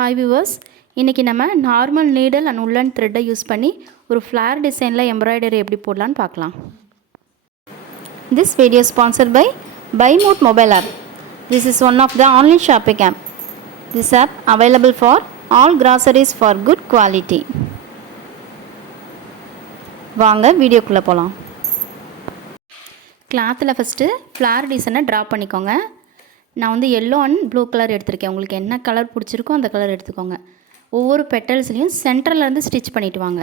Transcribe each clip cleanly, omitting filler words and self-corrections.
Hi viewers, இன்றைக்கி நம்ம normal needle and உள்ளன் த்ரெட்டை யூஸ் பண்ணி ஒரு ஃப்ளார் டிசைனில் எம்ப்ராய்டரி எப்படி போடலான்னு பார்க்கலாம். This video is sponsored by BuyMode mobile app. This is one of the online shopping app. This app available for all groceries for good quality. வாங்க வீடியோக்குள்ளே போகலாம். கிளாத்தில் ஃபஸ்ட்டு ஃப்ளார் டிசைனை ட்ரா பண்ணிக்கோங்க. நான் வந்து எல்லோ அண்ட் ப்ளூ கலர் எடுத்திருக்கேன். உங்களுக்கு என்ன கலர் பிடிச்சிருக்கோ அந்த கலர் எடுத்துக்கோங்க. ஒவ்வொரு பெட்டல்ஸ்லேயும் சென்டர்லேருந்து ஸ்டிச் பண்ணிவிட்டு வாங்க.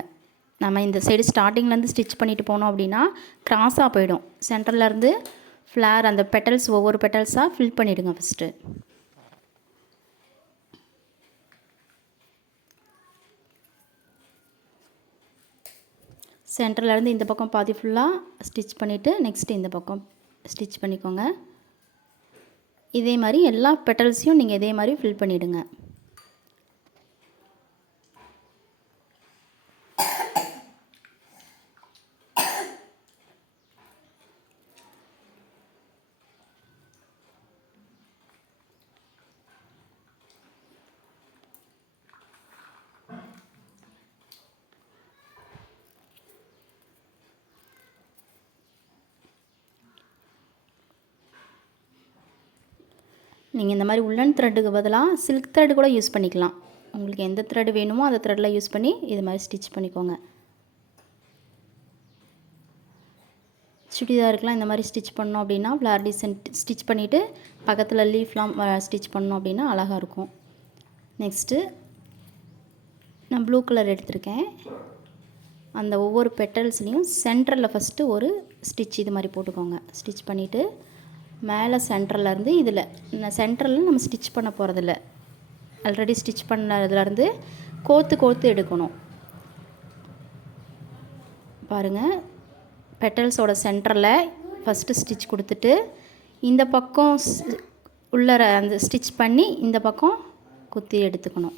நம்ம இந்த சைடு ஸ்டார்டிங்லேருந்து ஸ்டிச் பண்ணிவிட்டு போனோம் அப்படின்னா கிராஸாக போயிடும். சென்டர்லேருந்து ஃப்ளார் அந்த பெட்டல்ஸ் ஒவ்வொரு பெட்டல்ஸாக ஃபில் பண்ணிவிடுங்க. ஃபஸ்ட்டு சென்டர்லேருந்து இந்த பக்கம் பாதி ஃபுல்லாக ஸ்டிச் பண்ணிவிட்டு நெக்ஸ்ட்டு இந்த பக்கம் ஸ்டிச் பண்ணிக்கோங்க. இதே மாதிரி எல்லா பெட்டல்ஸையும் நீங்கள் இதே மாதிரி ஃபில் பண்ணிவிடுங்க. நீங்கள் இந்த மாதிரி உள்ளன் த்ரெட்டுக்கு பதிலாக சில்க் த்ரெட் கூட யூஸ் பண்ணிக்கலாம். உங்களுக்கு எந்த த்ரெட் வேணுமோ அந்த த்ரெட்டில் யூஸ் பண்ணி இது மாதிரி ஸ்டிச் பண்ணிக்கோங்க. சுடிதாருக்கெலாம் இந்த மாதிரி ஸ்டிச் பண்ணோம் அப்படின்னா ஃப்ளார் டிசைன் ஸ்டிச் பண்ணிவிட்டு பக்கத்தில் லீஃப்லாம் ஸ்டிச் பண்ணோம் அப்படின்னா அழகாக இருக்கும். நெக்ஸ்ட்டு நான் ப்ளூ கலர் எடுத்திருக்கேன். அந்த ஒவ்வொரு பெட்டல்ஸ்லேயும் சென்டரில் ஃபஸ்ட்டு ஒரு ஸ்டிச் இது மாதிரி போட்டுக்கோங்க. ஸ்டிச் பண்ணிவிட்டு மேலே சென்டர்லேருந்து இதில் சென்டரில் நம்ம ஸ்டிச் பண்ண போகிறதில்ல, ஆல்ரெடி ஸ்டிச் பண்ணதுலேருந்து கோர்த்து எடுக்கணும். பாருங்கள், பெட்டல்ஸோட சென்டரில் ஃபஸ்ட்டு ஸ்டிச் கொடுத்துட்டு இந்த பக்கம் உள்ளர அந்த ஸ்டிச் பண்ணி இந்த பக்கம் குத்தி எடுத்துக்கணும்.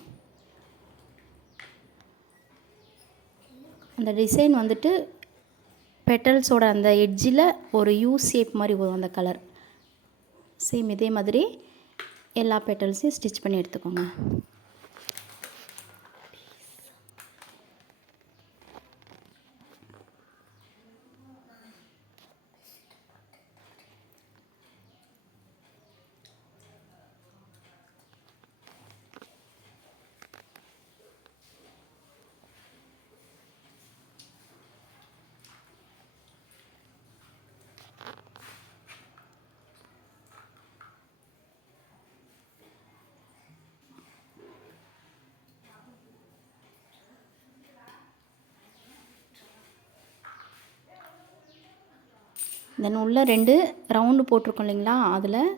அந்த டிசைன் வந்துட்டு பெட்டல்ஸோட அந்த எட்ஜில் ஒரு யூ ஷேப் மாதிரி வரும் அந்த கலர். சேம் இதே மாதிரி எல்லா பெட்டல்ஸையும் ஸ்டிச் பண்ணி எடுத்துக்கோங்க. தென் உள்ள 2 ரவுண்டு போட்டிருக்கோம் இல்லைங்களா, அதில்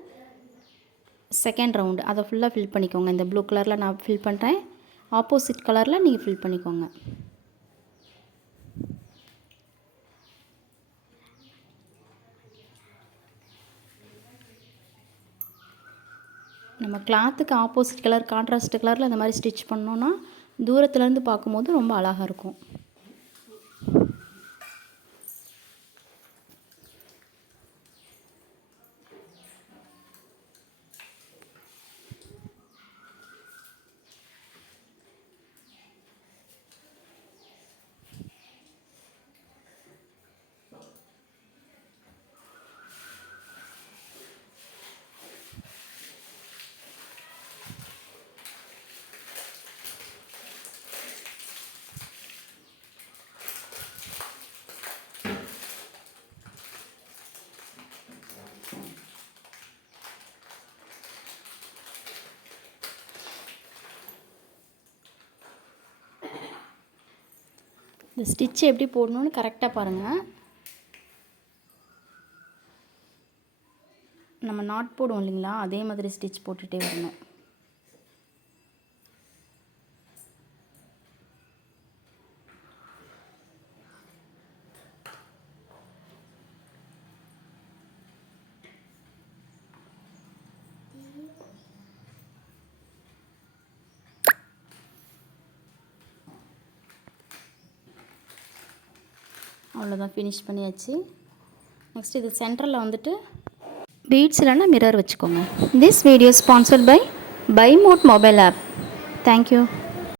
செகண்ட் ரவுண்டு அதை ஃபுல்லாக ஃபில் பண்ணிக்கோங்க. இந்த ப்ளூ கலரில் நான் ஃபில் பண்ணுறேன், ஆப்போசிட் கலரில் நீங்கள் ஃபில் பண்ணிக்கோங்க. நம்ம கிளாத்துக்கு ஆப்போசிட் கலர் கான்ட்ராஸ்ட் கலரில் அந்த மாதிரி ஸ்டிச் பண்ணோன்னா தூரத்துலேருந்து பார்க்கும்போது ரொம்ப அழகாக இருக்கும். இந்த ஸ்டிச் எப்படி போடணுன்னு கரெக்டாக பாருங்கள். நம்ம நாட் போடுவோம் இல்லைங்களா, அதே மாதிரி ஸ்டிச் போட்டுகிட்டே வரணும். அவ்வளோதான், ஃபினிஷ் பண்ணியாச்சு. நெக்ஸ்ட் இது சென்டரில் வந்துட்டு பீட்ஸ் இல்லைன்னா மிரர் வச்சுக்கோங்க. This video sponsored by BuyMode mobile app. Thank you.